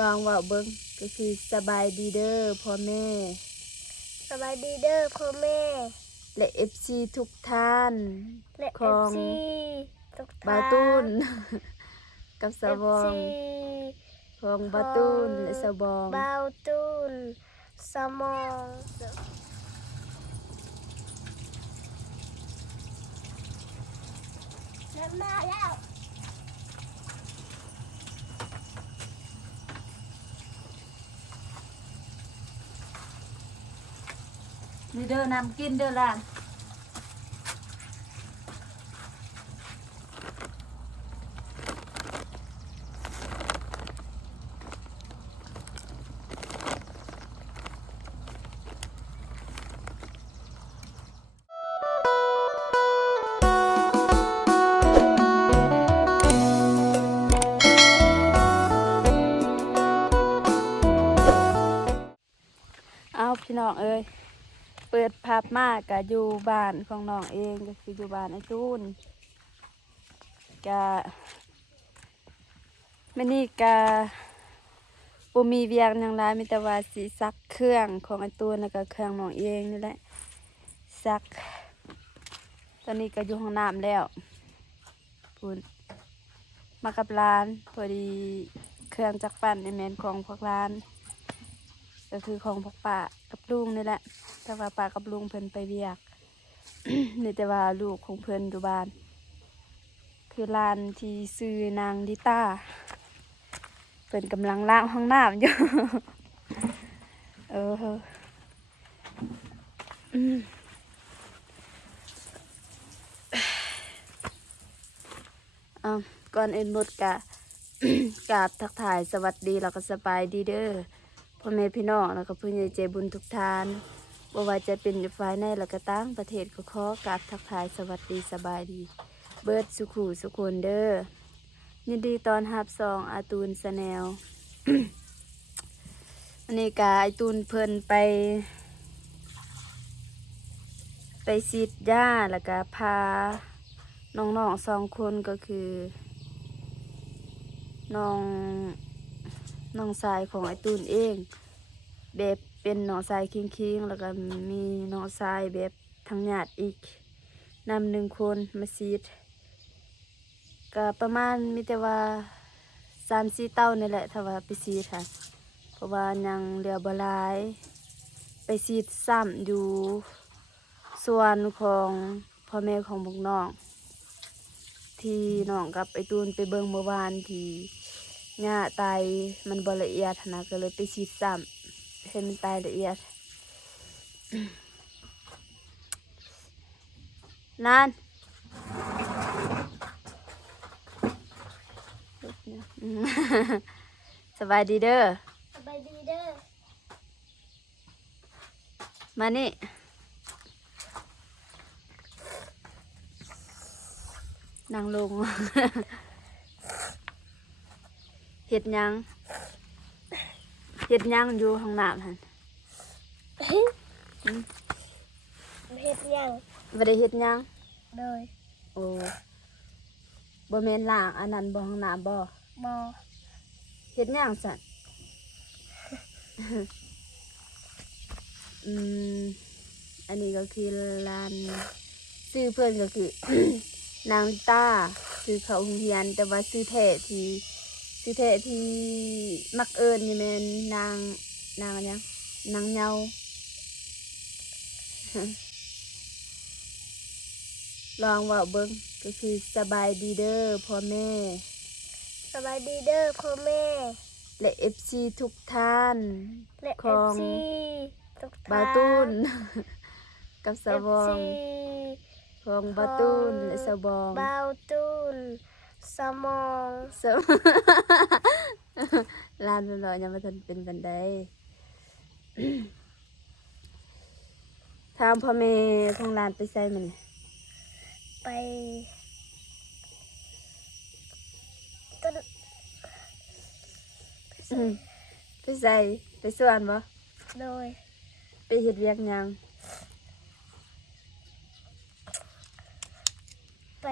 ลองว่าเบิ้งก็คือสบายดีเด้อพ่อแม่สบายดีเด้อพ่อแม่และเอฟซีทุกท่านและข เอ อ ฟ ง ซีทุก บา ท่าน ตูน กับส เอฟ บอ ซี งของบาตูนและสบอง บาวตูนสมองเริ่มมาแล้ว นี่เด้อนำกินเด้อหล่ะเอาพี่น้องเอ้ยเปิดภาพมากกะอยู่บ้านของน้องเองก็คืออยู่บ้านไอ้ตูนกะไม่นี่กะบ่มีเวียงอย่างไรมีแต่ว่าสิซักเครื่องของไอ้ตูนแล้วก็เครื่องน้องเองนี่แหละซักตอนนี้ก็อยู่ห้องน้ำแล้วพูนมากับร้านพอดีเครื่องจักรปั่นในแมนของพวกร้านก็คือของพวกป้ากับลุงนี่แหละแต่ว่าป้ากับลุงเพิ่นไปเวียก นี่แต่ว่าลูกของเพิ่นอยู่บ้านคือร้านที่ซื้อนางดิต้าเพิ่นกำลังล้างห้องน้ำอยู่ เอออืมเอาก่อนอื่นหมดกะ กราบทักทายสวัสดีแล้วก็สบายดีเด้อพ่อแม่พี่น้องแล้วก็ผู้ใหญ่ใจบุญทุกท่านบ่ว่าจะเป็นอยู่ฝ่ายในแล้วก็ต่างประเทศก็ขอกราบทักทายสวัสดีสบายดีเบิดสุขูสุคนเด้อยินดีตอนรับซองอาตูนสแนล อันนี้กาไอตูนเพิ่นไปฉีดยาแล้วก็พาน้องๆ2 คนก็คือน้องชายของไอตูนเองแบบเป็นน้องชายคิงๆแล้วก็มีน้องชายแบบทางญาติอีกนำ1 คนมาฉีดก็ประมาณมีแต่ว่า3-4 เต้านี่แหละถ้าว่าไปฉีดค่ะเพราะว่ายังเหลือบ่หลายไปฉีดซ้ำอยู่ส่วนของพ่อแม่ของพวกน้องที่น้องกับไอตูนไปเบิ่งเมื่อวานที่หญ้าตายมันบ่ละเอียดหั้นนะก็เลยไปฉีดซ้ำให้มันตายละเอียด นาน สบายดีเด้อ สบายดีเด้อ มานี่นั่งลง เฮ็ดหยังอยู่ห้องน้ำหั่น เฮ็ดยัง บ่ได้เฮ็ดหยัง เลย โอ้บ่แม่นล้างอันนั้นบ่ห้องน้ำบ่ บอ เฮ็ดหยังสั่น อืมอันนี้ก็คือร้านชื่อเพื่อนก็คือ นางลิต้าชื่อเขาโรงเรียนแต่ว่าชื่อแท้ที่มักเอิญนี่แม่นนางอันหยังนางเหยา ลองว่าเบิ้งก็คือสบายดีเด้อพ่อแม่ สบายดีเด้อพ่อแม่ และเอฟซีทุกท่าน และ ข เอ อ ฟ ง ซีทุก บา ท่าน ตูน กับส เอฟ บอง ซี ของบาตูนและสบอง บาวตูนสมอง ส ลานเป็นรอยยังไม่ทันเป็นบันได ทางพ่อแม่ของลานไปใส่มัน ไปต้น ไปใส่ไปส่วนบ่ โดย ไปเฮ็ดเวียกหยัง ไป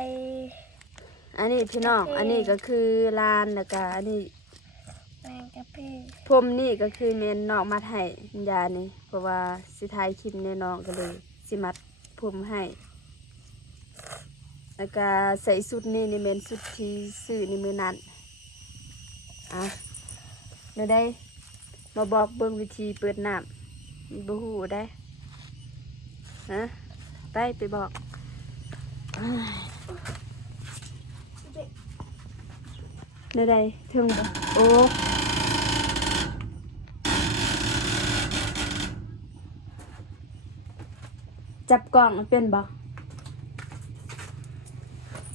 อันนี้พี่น้องอันนี้ก็คือลานแล้วก็อันนี้ แมงกะพรี ผมนี่ก็คือเมนน้องมัดให้ยานี่เพราะว่าสิถ่ายคลิปในน้องก็เลยสิมัดผมให้แล้วก็ใส่สุดนี่นี่เมนสุดที่ซื้อในมือนั้นอ่ะเดี๋ยวได้มาบอกเบิ่งวิธีเปิดน้ำบ่ฮู้ได้ฮะไปบอกเดี๋ยวได้ถึงบ่โอ้จับกล้องเป็นบ่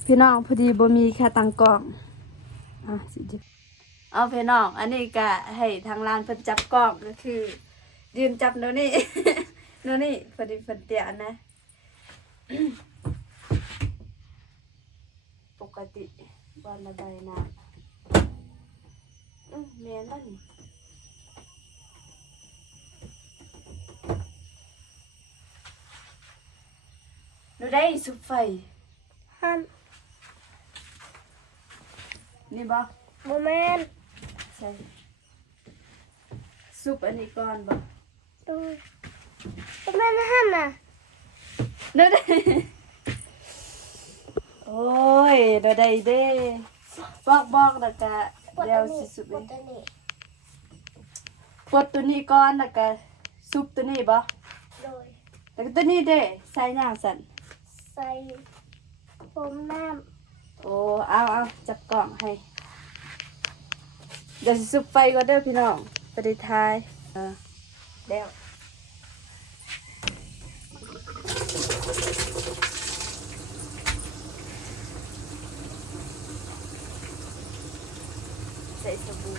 พี่น้องพอดีบ่มีค่าตังกล้องอ่ะสิจิเอาพี่น้องอันนี้ก็ให้ทางร้านเพิ่นจับกล้องก็คือยืนจับเดี๋ยวนี้ เดี๋ยวนี้พอดีเพิ่นเตี้ยนะ ปกติวันละใบน้ำแม่นแล้วนี่หนูได้สุบไฟ ฮัน นี่บ่ โมเมน ใส่ซุปอันนี้ก่อนบ่ ดูโมเมนฮันน่ะ เด้อได้ โอ้ยเด้อได้เด้บอกแล้วก็เดี๋ยวสิซุป ป เอ ว ง ดตัวนี้ ปลดตัวนี้ก่อนแล้วก็ซุปตัวนี้บ่ โดย แล้วก็ตัวนี้เด้ใส่ย่างสั่น ใส่ผมน้ โอ้เอาจับกล่องให้เดี๋ยวสิซุปไฟก่อนเด้อพี่น้องไปได้ทายแล้วใส่สบู่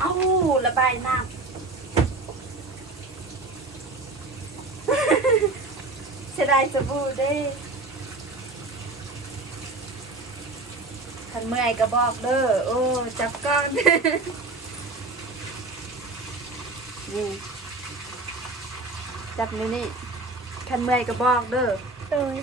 เอาระบายน้ำ เสียดายสบู่เด้คันเมื่อยก็บอกเด้อโอ้จับกล้อง นี่จับนี่คันเมื่อยก็บอกเด้อ ำโดย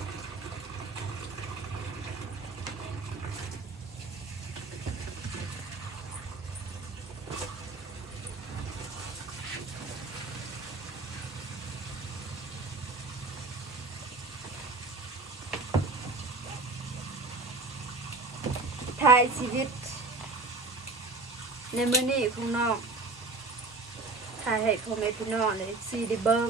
ถ่ายชีวิตในมื้อนี้ของน้องถ่ายให้พ่อแม่พี่น้องเลยสิได้เบิ่ง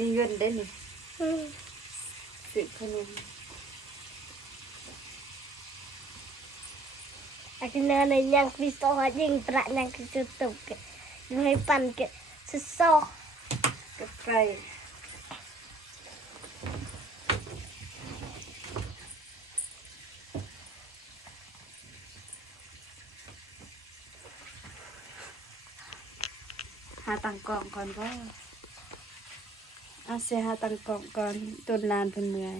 มีเงินได้นี่ อืม ซื้อขนม อาจารย์ในยังพิสต์ยิงประยังคือจุดตกยังให้ปั่นเกะสุดโซ กับไฟหาตังกล่องก่อนก็เสียหาตังกล่องก่อนต้นลานเป็นเมื่อย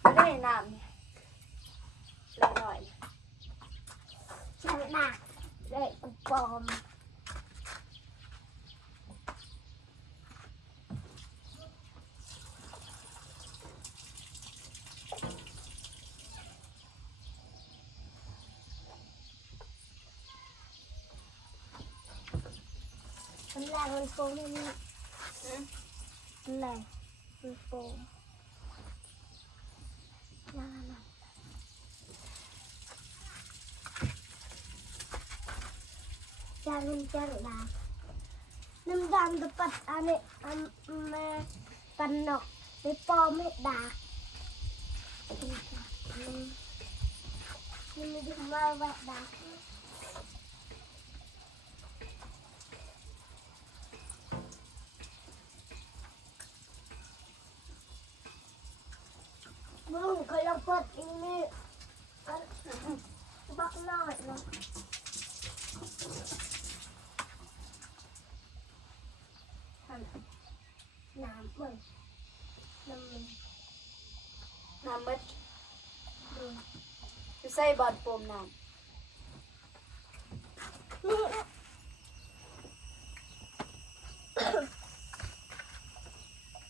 ไม่ได้น้ำเนี่ยเล็กหน่อย ฉันหนักเด็กปลอมฉันแรงมันโฟมนี่แรงมันโฟมนั่นจานมันจานดำน้ำดำตะปัดอันนี้อันแม่ปันนกไม่ปอไม่ด่ามันไม่ได้มาแวะด่ามึงเคยลองเปิดอีนี่บักหน่อยนะ เ น้ำเบิ่งน้ำมัน น้ำมัด ดู จะใส่บอลโปมน้ นี่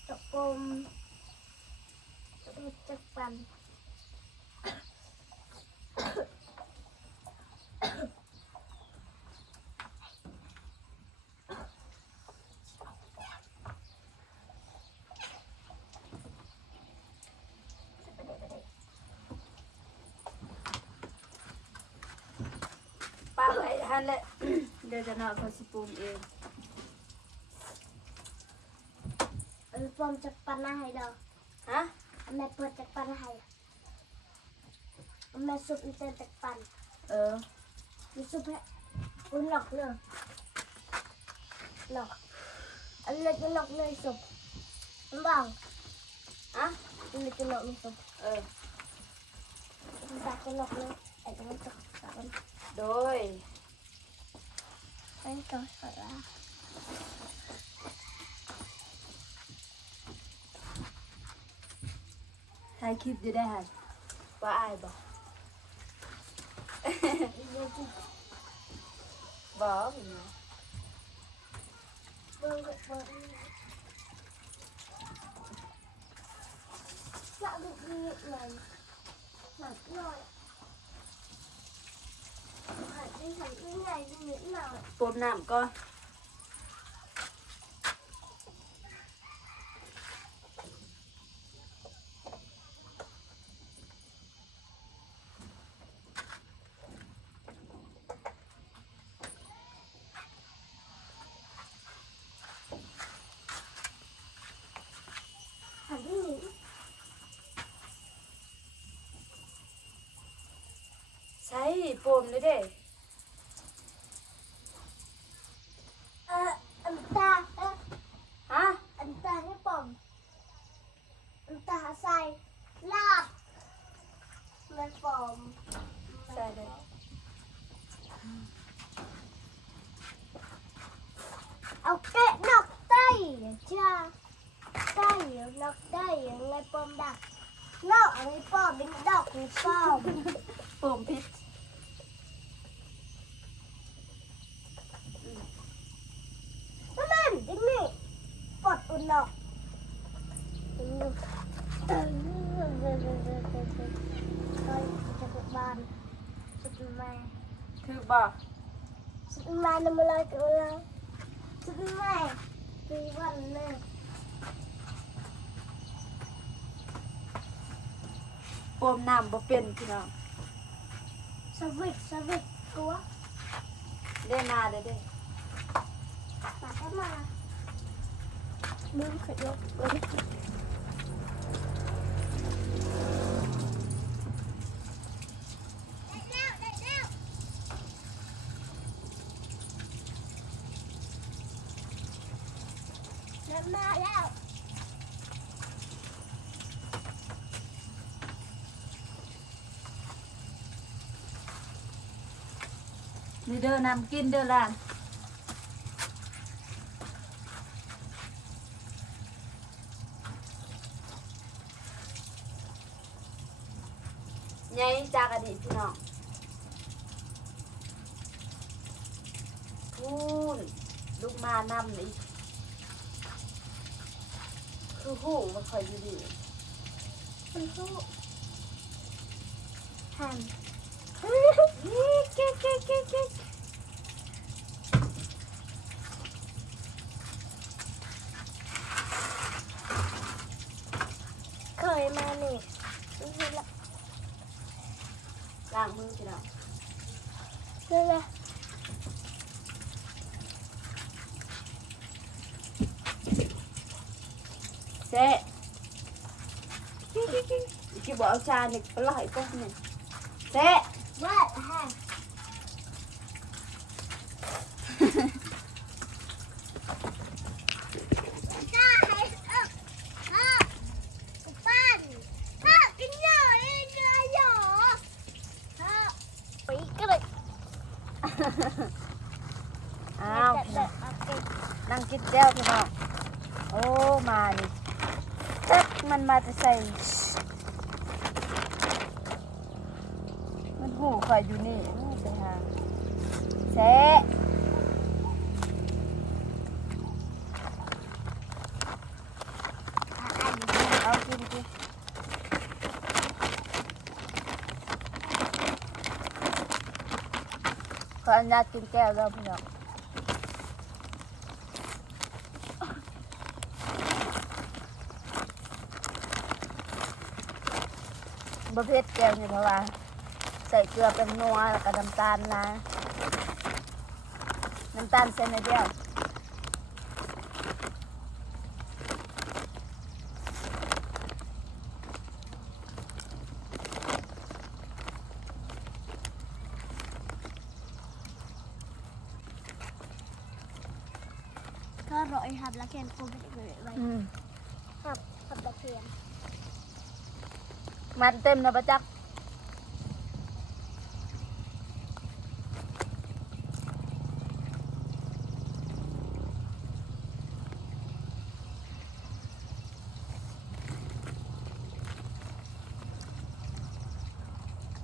ตะปมจักปันำป้าไว้ทันแหละ เดี๋ยวจะนอนเขาสิปรุงเอง ปมจักปันให้เรา ฮะ แม่เปิดจักปันให้แม่ซุปอีเต้นจักปัน เออ มีซุปให้คุณหลอกเลยหลอกอันเล็กจะหลอกเลยซุปมันบ้าง อะ อันเล็กจะหลอกเลยซุป เออ มันตาจะหลอกเลยไอ้ตัวจักปัน โดย ไอ้ตัวสาระ ถ่ายคลิปจะได้หันว่าอายบ่ บอกเห็นไหม เบิ่งจะดูดีเลยหนักหน่อยหันไปหันไปใหญ่นิดหน่อย ปมน้ำก่อนหันไปหนี ใช้ปมเลยเด้ อันตาฮะ อันตาให้ปอมอันตาใส่ลาบแม่ปอม ใส่เลย เอาแกะนกไต้จ้าไต้นกไต้ยังไงปอมดักนอกอะไรปอมเป็นดอกของปอม ปมพิษ นั่นจริงนี่ปลดอุ่นนอกเฮ้ยจะกบ้านสุดแม่ คือบ่ สุดแม่นำมาเลยตัวเราสุดแม่ปีวันเลย ปมน้ำบ่เป็นพี่น้อง สวิตตัว ได้มาเด้เด้ มาได้มามือขยกเลยมาแล้ว นี่เด้อน้ำกินเด้อหล่ะไงจากอดีตพี่น้องพูนลูกมานำอีกคือหูมันคอยอยู่ดี มันสู้หัน เก๊กเก๊กเก๊กเก๊ก เคยมาเนี่ยนี่ละ ล้างมือพี่น้อง นี่ละ เจ๊กิ๊กกิ๊กกิ๊กที่บอกเอาจานเนี่ยปลาไหลก็เนี่ยเจ๊ ว่าฮะจ้าให้ปั้นกินเยอะเลยเนื้อหยอไปก็เลย อ้าวพี่น้องนั่งกินแก้วพี่น้อง โอ้มานี่จักมันมาจะใส่มันหูข่อยอยู่นี่ไปหาแซะเอากินกินขออนุญาตกินแก้วแล้วพี่น้องประเภทแก้วนี่เพราะว่าใส่เกลือเป็นนัวแล้วก็น้ำตาลนะน้ำตาลเส้นเดียวก็อร่อยครับแล้วแกนกูไม่ได้เลยไว้ครับครับตะเคียน มันเต็มนะประจักษ์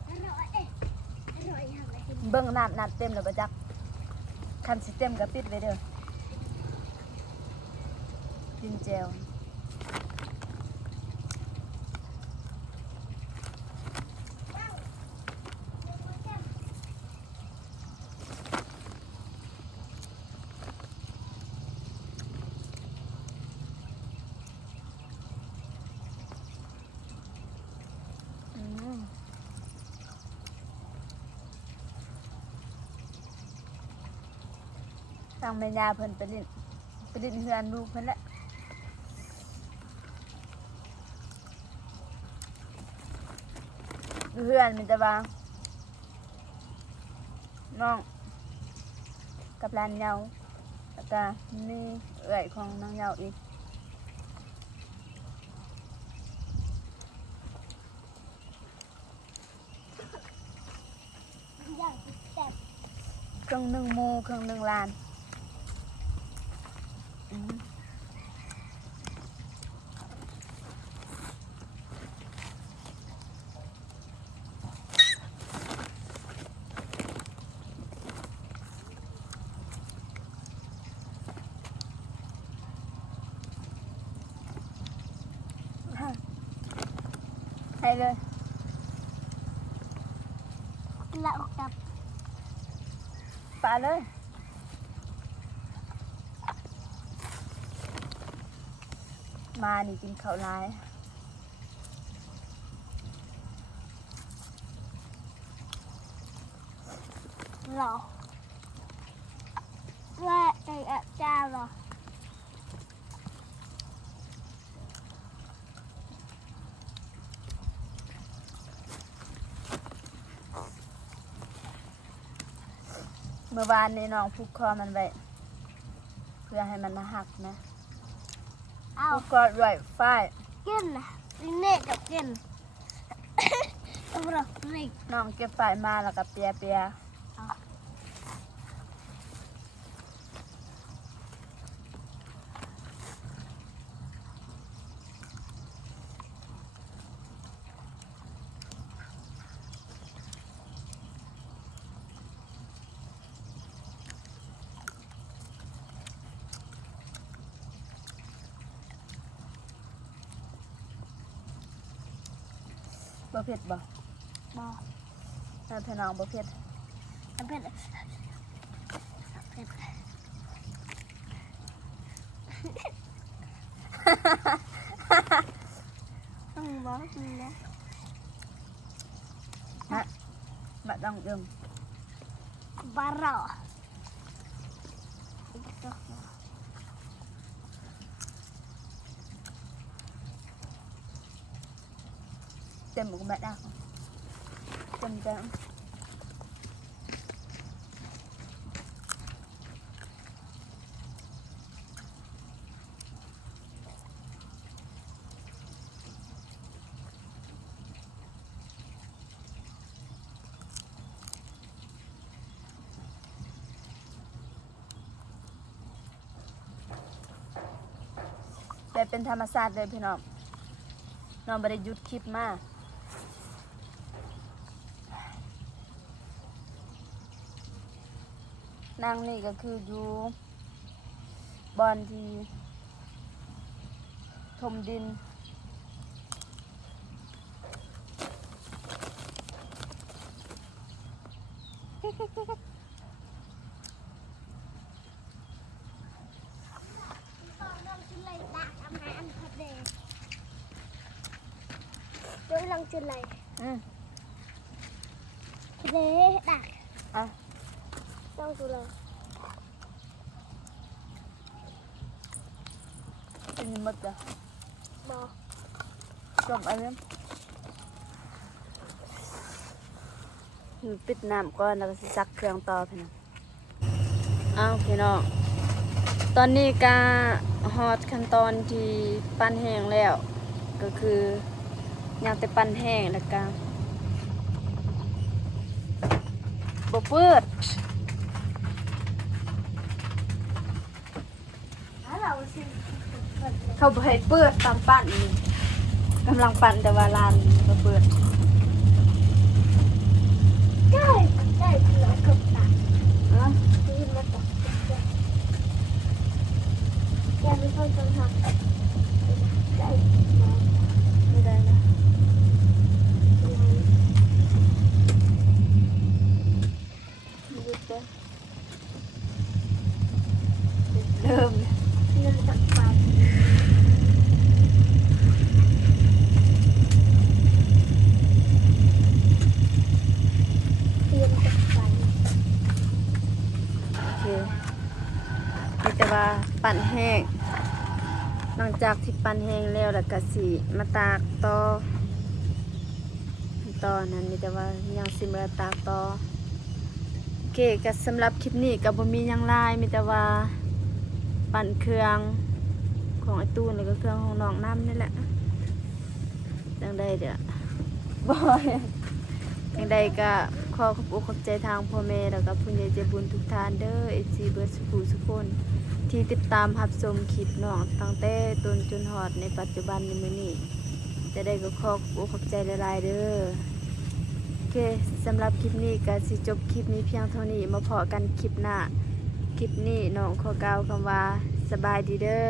อร่อยอร่อยครับแล้วแกน เบิ่งน้ำเต็มแล้วประจักษ์คันสิเต็มก็ปิดไว้เด้อกินแจวทางแม่ยาเพิ่นไปลิ้นเฮือนลูกเพิ่นแหละเฮือนมันจะว่าน้องกับหลานเหยาแล้วก็มีเอื้อยของน้องเหยาอีกอย่างแซ่บ เครื่องหนึ่งหมูเครื่องหนึ่งลานให้เลย แล้วกับ ปาเลย มานี่กินข้าวร้าย หรอและไก่จ้าหรอ เมื่อวานนี้น้องผูกคอมันไว้เพื่อให้มันหักนะ เอา ผูกคอด้วยฝ้าย กินนะเน่กับกินเอาหรอนี่ น้องเก็บฝ้ายมาแล้วก็เปียบ่เผ็ดบ่ บอ ถ้าพี่น้องบ่เผ็ด เผ็ดเผ็ดต้องบอกกินนะ มาต้องดึง บาร์ เต็มหมูกระดาษเต็มจัง แบบเป็นธรรมชาติเลยพี่น้องน้องบ่ได้หยุดคลิปมานั่งนี่ก็คืออยู่บอนที่ถมดินĐôi lăng chân này อืม Thế đạc อ่ะ Lăng chân này เป็นหมดจ้ะ Bò จบอันนี้ปิดน้ำก่อนแล้วก็สิซักเครื่องต่อพี่น้องอ้าวพี่น้องตอนนี้ก็ฮอดขั้นตอนที่ปั้นแห้งแล้ว ก็คือยังแต่ปั้นแห้งแล้วก็บ่เปิด Đó là xin เขาบ่ให้เปิดตามปั้นนี่กำลังปั้นแต่ว่าลานบ่เปิด Đây Đây là cực đạc เอ้อ Đi mất đạc Em mới không chân học Đây ไม่ได้นะหยุดเด้อเริ่ม Nên tập bài Tiền tập bài โอเคมีแต่ว่าปั่นแห้งหลังจากที่ปั่นแห้งแล้วก็สิมาตากต่อนั้นมีแต่ว่ายังสิมาตากต่อโอเคก็สำหรับคลิปนี้ก็บ่มีหยังหลายมีแต่ว่าปั่นเครื่องของไอ้ตู้แล้วก็เครื่องของน้องน้ำนี่แหละจังใดเด้อบ่จังใดก็ขอขอบอกขอบใจทางพ่อแม่แล้วก็ผู้ใหญ่ใจบุญทุกท่านเด้อ FC เบิร์ดสุขุทุกคนที่ติดตามรับชมคลิปน้องตั้งแต่ต้นจนฮอดในปัจจุบันในมื้อนี้จะได้ก็ขอบอกขอบใจหลายๆเด้อโอเคสำหรับคลิปนี้ก็สิจบคลิปนี้เพียงเท่านี้มาพอกันคลิปหน้าคลิปนี้น้องขอกล่าวคำว่าสบายดีเด้อ